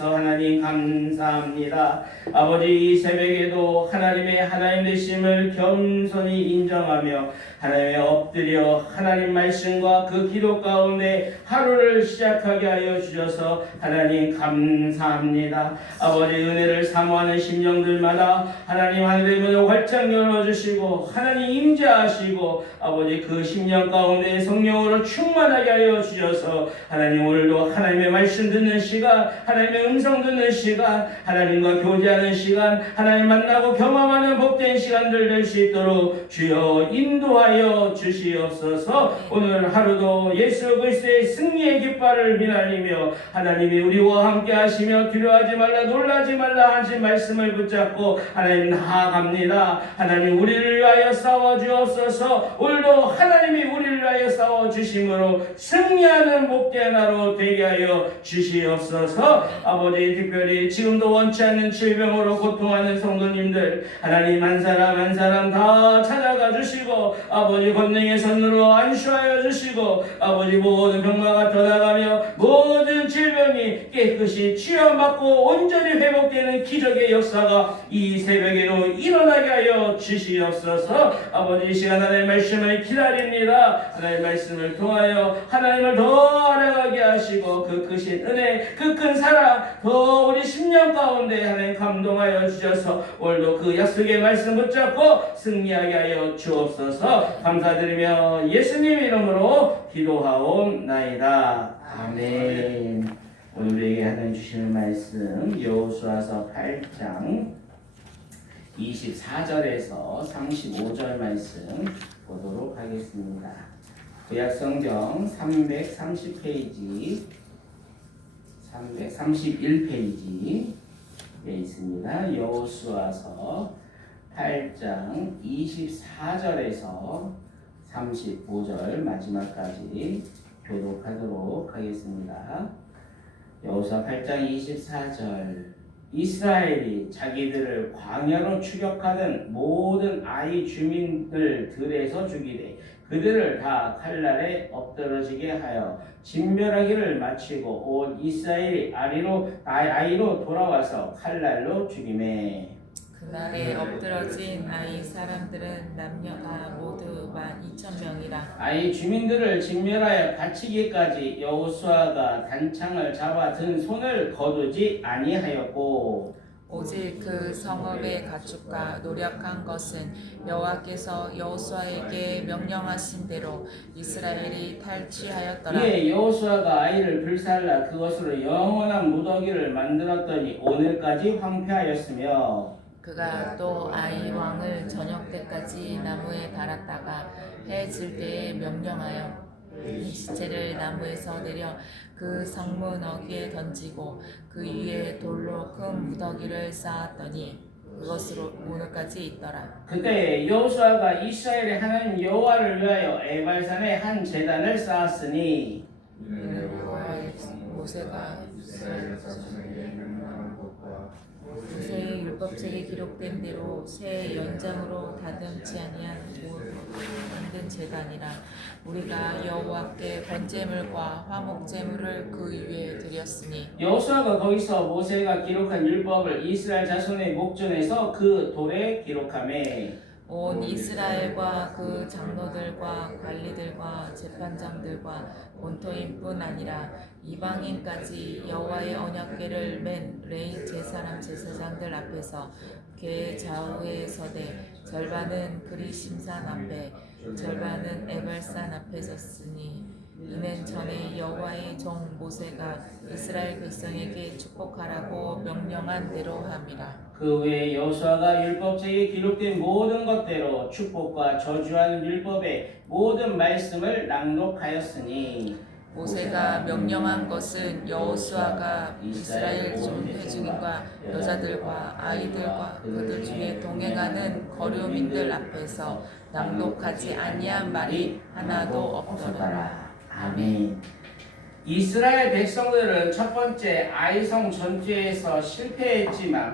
주셔서 하나님 감사합니다. 아버지, 이 새벽에도 하나님 되심을 겸손히 인정하며 하나님의 엎드려 하나님 말씀과 그 기도 가운데 하루를 시작하게 하여 주셔서 하나님 감사합니다. 아버지, 은혜를 사모하는 심령들마다 하나님 하늘의 문을 활짝 열어주시고 하나님 임재하시고 아버지 그 심령 가운데 성령으로 충만하게 하여 주셔서 하나님 오늘도 하나님의 말씀 듣는 시간, 하나님의 음성 듣는 시간, 하나님과 교제하는 시간, 하나님 만나고 경험하는 복된 시간들 될 수 있도록 주여 인도하여 주시옵소서. 오늘 하루도 예수 그리스도의 승리의 깃발을 휘날리며 하나님이 우리와 함께 하시며 두려워하지 말라 놀라지 말라 하신 말씀을 붙잡고 하나님 나아갑니다. 하나님 우리를 위하여 싸워 주옵소서. 오늘도 하나님이 우리를 위하여 싸워 주심으로 승리하는 복된 하루 되게 하여 주시옵소서. 아버지, 특별히 지금도 원치 않는 질병으로 고통하는 성도님들 하나님 한 사람 다 찾아가 주시고 아버지 권능의 손으로 안수하여 주시고 아버지 모든 병마가 떠나가며 모든 질병이 깨끗이 치유받고 온전히 회복되는 기적의 역사가 이 새벽에도 일어나게 하여 주시옵소서. 아버지, 이 시간 하나님의 말씀을 기다립니다. 하나님의 말씀을 통하여 하나님을 더 알아가게 하시고 그 크신 은혜, 그 큰 사랑 더 우리 심령 가운데 하나님 감동하여 주셔서 오늘도 그 약속의 말씀 붙잡고 승리하게 하여 주옵소서. 감사드리며 예수님 이름으로 기도하옵나이다. 아멘. 오늘 우리에게 하나님 주시는 말씀 여호수아서 8장 24절에서 35절 말씀 보도록 하겠습니다. 구약성경 330페이지 331페이지에 있습니다. 여호수아서 8장 24절에서 35절 마지막까지 교독하도록 하겠습니다. 여호수아 8장 24절 이스라엘이 자기들을 광야로 추격하던 모든 아이 주민들 들에서 죽이되 그들을 다 칼날에 엎드러지게 하여 진멸하기를 마치고 온 이스라엘이 아이로 돌아와서 칼날로 죽이매. 그날에 엎드러진 아이 사람들은 남녀가 모두 12,000명이라. 아이 주민들을 진멸하여 갇히기까지 여호수아가 단창을 잡아 든 손을 거두지 아니하였고 오직 그 성읍의 가축과 노력한 것은 여호와께서 여호수아에게 명령하신 대로 이스라엘이 탈취하였더라. 이에 여호수아가 아이를 불살라 그것으로 영원한 무더기를 만들었더니 오늘까지 황폐하였으며 그가 또 아이 왕을 저녁 때까지 나무에 달았다가 해 질 때에 명령하여 이 시체를 나무에서 내려 그 성문 어귀에 던지고 그 위에 돌로 큰 무더기를 쌓았더니 그것으로 오늘까지 있더라. 그때 여호수아가 이스라엘의 하나님 여호와를 위하여 에발산에 한 제단을 쌓았으니 모세가 모세의 율법책에 기록된 대로 새 연장으로 다듬지 아니한 만든 제단이라. 우리가 여호와께 번제물과 화목제물을 그 위에 드렸으니 여호수아가 거기서 모세가 기록한 율법을 이스라엘 자손의 목전에서 그 돌에 기록하매 온 이스라엘과 그 장로들과 관리들과 재판장들과 본토인뿐 아니라 이방인까지 여호와의 언약궤를 맨 레위 제사장 제사장들 앞에서 궤 좌우에 서되 절반은 그리심산 앞에 절반은 에발산 앞에 섰으니 이는 전에 여호와의 종 모세가 이스라엘 백성에게 축복하라고 명령한 대로 함이라. 그 외에 여호수아가 율법책에 기록된 모든 것대로 축복과 저주하는 율법의 모든 말씀을 낭독하였으니 모세가 명령한 것은 여호수아가 이스라엘 회중인과 여자들과 아이들과 그들 중에 동행하는 거류민들 앞에서 낭독하지 아니한 말이 하나도 없더라. 아멘. 이스라엘 백성들은 첫 번째 아이성 전투에서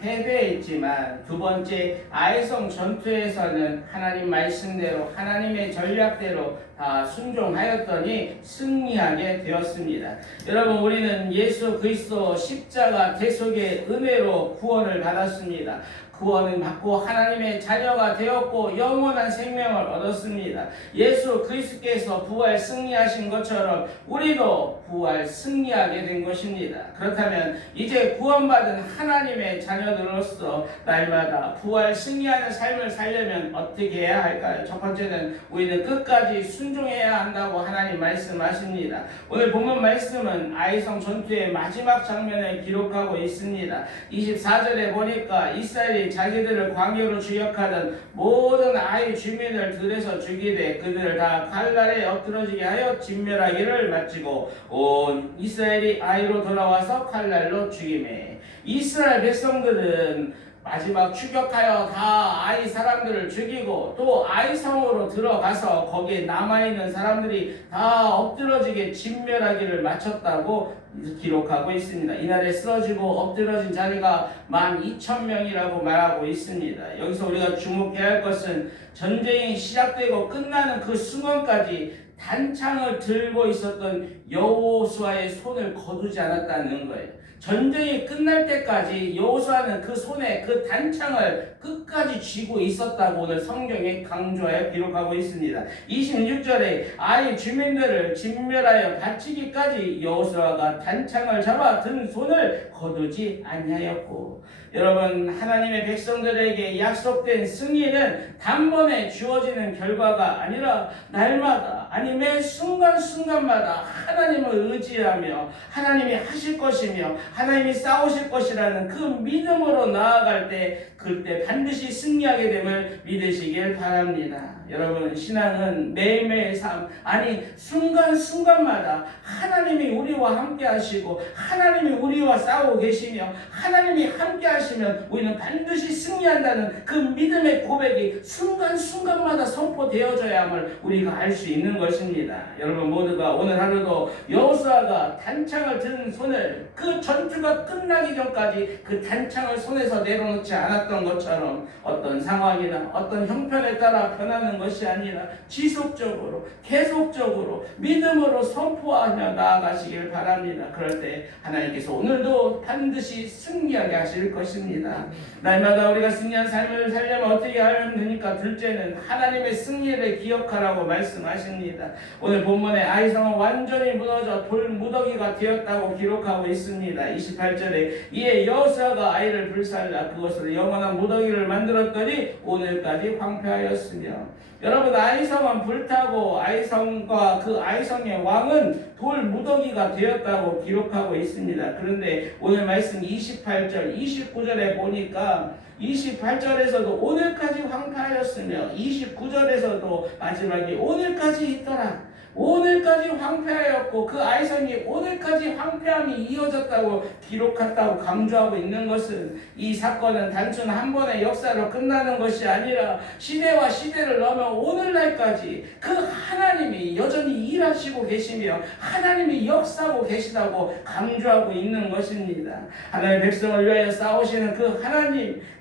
패배했지만 두 번째 아이성 전투에서는 하나님 말씀대로 하나님의 전략대로 다 순종하였더니 승리하게 되었습니다. 여러분, 우리는 예수 그리스도 십자가 대속의 은혜로 구원을 받았습니다. 구원을 받고 하나님의 자녀가 되었고 영원한 생명을 얻었습니다. 예수 그리스도께서 부활 승리하신 것처럼 우리도 부활 승리하게 된 것입니다. 그렇다면 이제 구원받은 하나님의 자녀들로서 날마다 부활 승리하는 삶을 살려면 어떻게 해야 할까요? 첫 번째는 우리는 끝까지 순종해야 한다고 하나님 말씀하십니다. 오늘 본문 말씀은 아이성 전투의 마지막 장면을 기록하고 있습니다. 24절에 보니까 이스라엘이 자기들을 광야로 주역하던 모든 아이 주민을 들에서 죽이되 그들을 다 칼날에 엎드러지게 하여 진멸하기를 마치고 온 이스라엘이 아이로 돌아와서 칼날로 죽이매. 이스라엘 백성들은 마지막 추격하여 다 아이 사람들을 죽이고 또 아이성으로 들어가서 거기에 남아있는 사람들이 다 엎드러지게 진멸하기를 마쳤다고 기록하고 있습니다. 이날에 쓰러지고 엎드러진 자리가 12,000명이라고 말하고 있습니다. 여기서 우리가 주목해야 할 것은 전쟁이 시작되고 끝나는 그 순간까지 단창을 들고 있었던 여호수아의 손을 거두지 않았다는 거예요. 전쟁이 끝날 때까지 여호수아는 그 손에 그 단창을 끝까지 쥐고 있었다고 오늘 성경에 강조하여 기록하고 있습니다. 26절에 아이 주민들을 진멸하여 바치기까지 여호수아가 단창을 잡아 든 손을 거두지 아니하였고, 여러분, 하나님의 백성들에게 약속된 승리는 단번에 주어지는 결과가 아니라 날마다, 아니 매 순간순간마다 하나님을 의지하며 하나님이 하실 것이며 하나님이 싸우실 것이라는 그 믿음으로 나아갈 때 그때 반드시 승리하게 됨을 믿으시길 바랍니다. 여러분, 신앙은 매일매일 삶, 아니 순간순간마다 하나님이 우리와 함께 하시고 하나님이 우리와 싸우고 계시며 하나님이 함께 하시면 우리는 반드시 승리한다는 그 믿음의 고백이 순간순간마다 선포되어져야함을 우리가 알 수 있는 것입니다. 여러분 모두가 오늘 하루도 여호수아가 단창을 든 손을 그 전투가 끝나기 전까지 그 단창을 손에서 내려놓지 않았던 것처럼 어떤 상황이나 어떤 형편에 따라 변하는 것이 아니라 지속적으로 계속적으로 믿음으로 선포하며 나아가시길 바랍니다. 그럴 때 하나님께서 오늘도 반드시 승리하게 하실 것입니다. 날마다 우리가 승리한 삶을 살려면 어떻게 하면 되니까? 둘째는 하나님의 승리를 기억하라고 말씀하십니다. 오늘 본문에 아이성은 완전히 무너져 돌무더기가 되었다고 기록하고 있습니다. 28절에 이에 여호수아가 아이를 불살라 그것으로 영원한 무더기를 만들었더니 오늘까지 황폐하였으며, 여러분, 아이성은 불타고 아이성과 그 아이성의 왕은 돌 무더기가 되었다고 기록하고 있습니다. 그런데 오늘 말씀 28절, 29절에 보니까 28절에서도 오늘까지 황폐하였으며 29절에서도 마지막에 오늘까지 있더라. 오늘까지 황폐하였고 그 아이성이 오늘까지 황폐함이 이어졌다고 기록했다고 강조하고 있는 것은 이 사건은 단순 한 번의 역사로 끝나는 것이 아니라 시대와 시대를 넘어 오늘날까지 그 하나님이 여전히 일하시고 계시며 하나님이 역사하고 계시다고 강조하고 있는 것입니다. 하나님의 백성을 위하여 싸우시는 그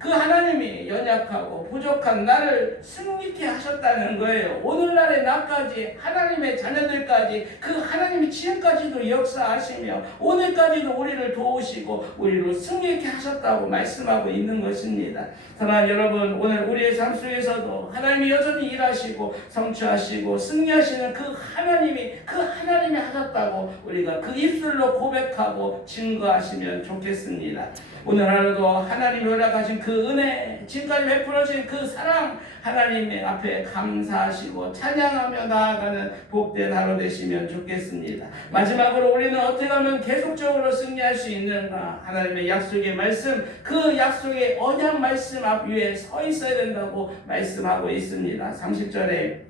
하나님이 연약하고 부족한 나를 승리케 하셨다는 거예요. 오늘날의 나까지 하나님의 자녀들까지 그 하나님이 지금까지도 역사하시며 오늘까지도 우리를 도우시고 우리를 승리케 하셨다고 말씀하고 있는 것입니다. 사랑하는 여러분, 오늘 우리의 삶 속에서도 하나님이 여전히 일하시고 성취하시고 승리하시는 그 하나님이 하셨다고 우리가 그 입술로 고백하고 증거하시면 좋겠습니다. 오늘 하루도 하나님이 허락하신 그 은혜, 지금까지 베풀어진 그 사랑, 하나님의 앞에 감사하시고 찬양하며 나아가는 복된 하루 되시면 좋겠습니다. 마지막으로 우리는 어떻게 하면 계속적으로 승리할 수 있는가? 하나님의 약속의 말씀, 그 약속의 언약 말씀 앞 위에 서 있어야 된다고 말씀하고 있습니다. 30절에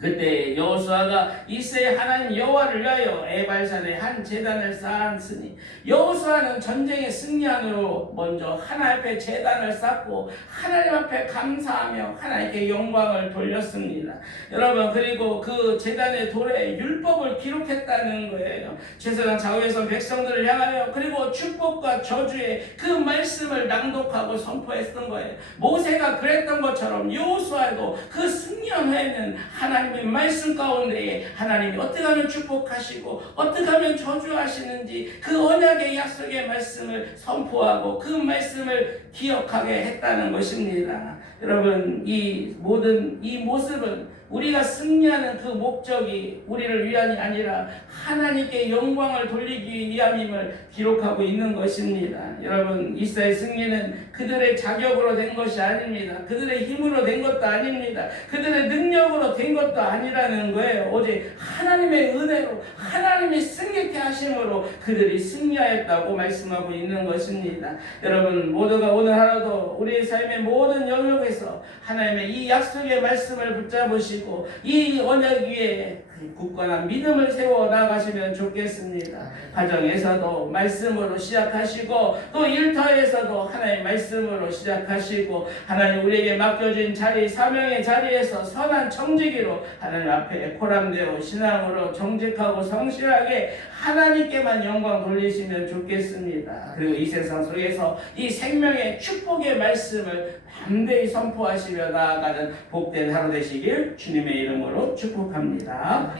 그때 여호수아가 이스라엘 하나님 여호와를 위하여 에발산에 한 제단을 쌓았으니, 여호수아는 전쟁의 승리한으로 먼저 하나님 앞에 제단을 쌓고 하나님 앞에 감사하며 하나님께 영광을 돌렸습니다. 여러분, 그리고 그 제단의 돌에 율법을 기록했다는 거예요. 제사장 좌우에서 백성들을 향하여 그리고 축복과 저주의 그 말씀을 낭독하고 선포했던 거예요. 모세가 그랬던 것처럼 여호수아도 그 승리한 후에는 하나님 담긴 말씀 가운데에 하나님이 어떻게 하면 축복하시고 어떻게 하면 저주하시는지 그 언약의 약속의 말씀을 선포하고 그 말씀을 기억하게 했다는 것입니다. 여러분, 이 모습은 우리가 승리하는 그 목적이 우리를 위함이 아니라 하나님께 영광을 돌리기 위함임을 기록하고 있는 것입니다. 여러분, 이스라엘 승리는 그들의 자격으로 된 것이 아닙니다. 그들의 힘으로 된 것도 아닙니다. 그들의 능력으로 된 것도 아니라는 거예요. 오직 하나님의 은혜로 하나님이 승리케 하심으로 그들이 승리하였다고 말씀하고 있는 것입니다. 여러분, 모두가 오늘 하루도 우리의 삶의 모든 영역에서 하나님의 이 약속의 말씀을 붙잡으시고 이 언약 위에 굳건한 믿음을 세워 나가시면 좋겠습니다. 가정에서도 말씀으로 시작하시고 또 일터에서도 하나님의 말씀으로 시작하시고 하나님 우리에게 맡겨진 자리 사명의 자리에서 선한 청지기로 하나님 앞에 코람되어 신앙으로 정직하고 성실하게 하나님께만 영광 돌리시면 좋겠습니다. 그리고 이 세상 속에서 이 생명의 축복의 말씀을 담대히 선포하시며 나아가는 복된 하루 되시길 주님의 이름으로 축복합니다.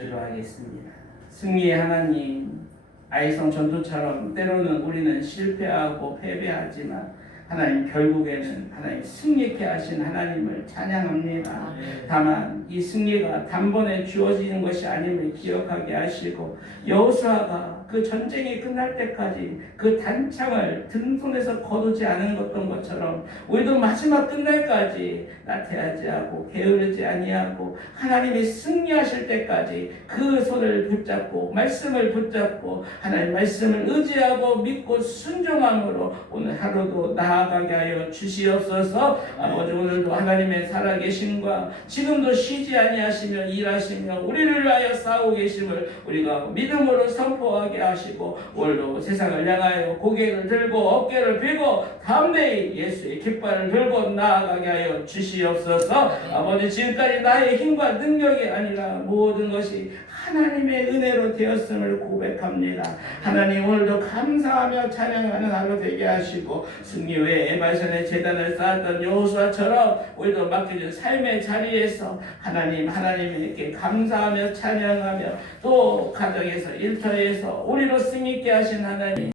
기도하겠습니다. 승리의 하나님, 아이성 전투처럼 때로는 우리는 실패하고 패배하지만 하나님 결국에는 하나님 승리케 하신 하나님을 찬양합니다. 다만 이 승리가 단번에 주어지는 것이 아님을 기억하게 하시고 여호수아가 그 전쟁이 끝날 때까지 그 단창을 등손에서 거두지 않은 것처럼 우리도 마지막 끝날까지 나태하지 않고 게으르지 아니하고 하나님이 승리하실 때까지 그 손을 붙잡고 말씀을 붙잡고 하나님 말씀을 의지하고 믿고 순종함으로 오늘 하루도 나아가게 하여 주시옵소서. 아버지, 오늘도 하나님의 살아계심과 지금도 쉬지 아니하시며 일하시며 우리를 위하여 싸우고 계심을 우리가 믿음으로 선포하게 하시고 오늘도 세상을 향하여 고개를 들고 어깨를 펴고 담대히 예수의 깃발을 들고 나아가게 하여 주시옵소서. 아버지, 지금까지 나의 힘과 능력이 아니라 모든 것이 하나님의 은혜로 되었음을 고백합니다. 하나님, 오늘도 감사하며 찬양하는 하루 되게 하시고 승리 외에 에발산의 제단을 쌓았던 여호수아처럼 우리도 맡겨진 삶의 자리에서 하나님에게 감사하며 찬양하며 또 가정에서 일터에서 우리로 승리있게 하신 하나님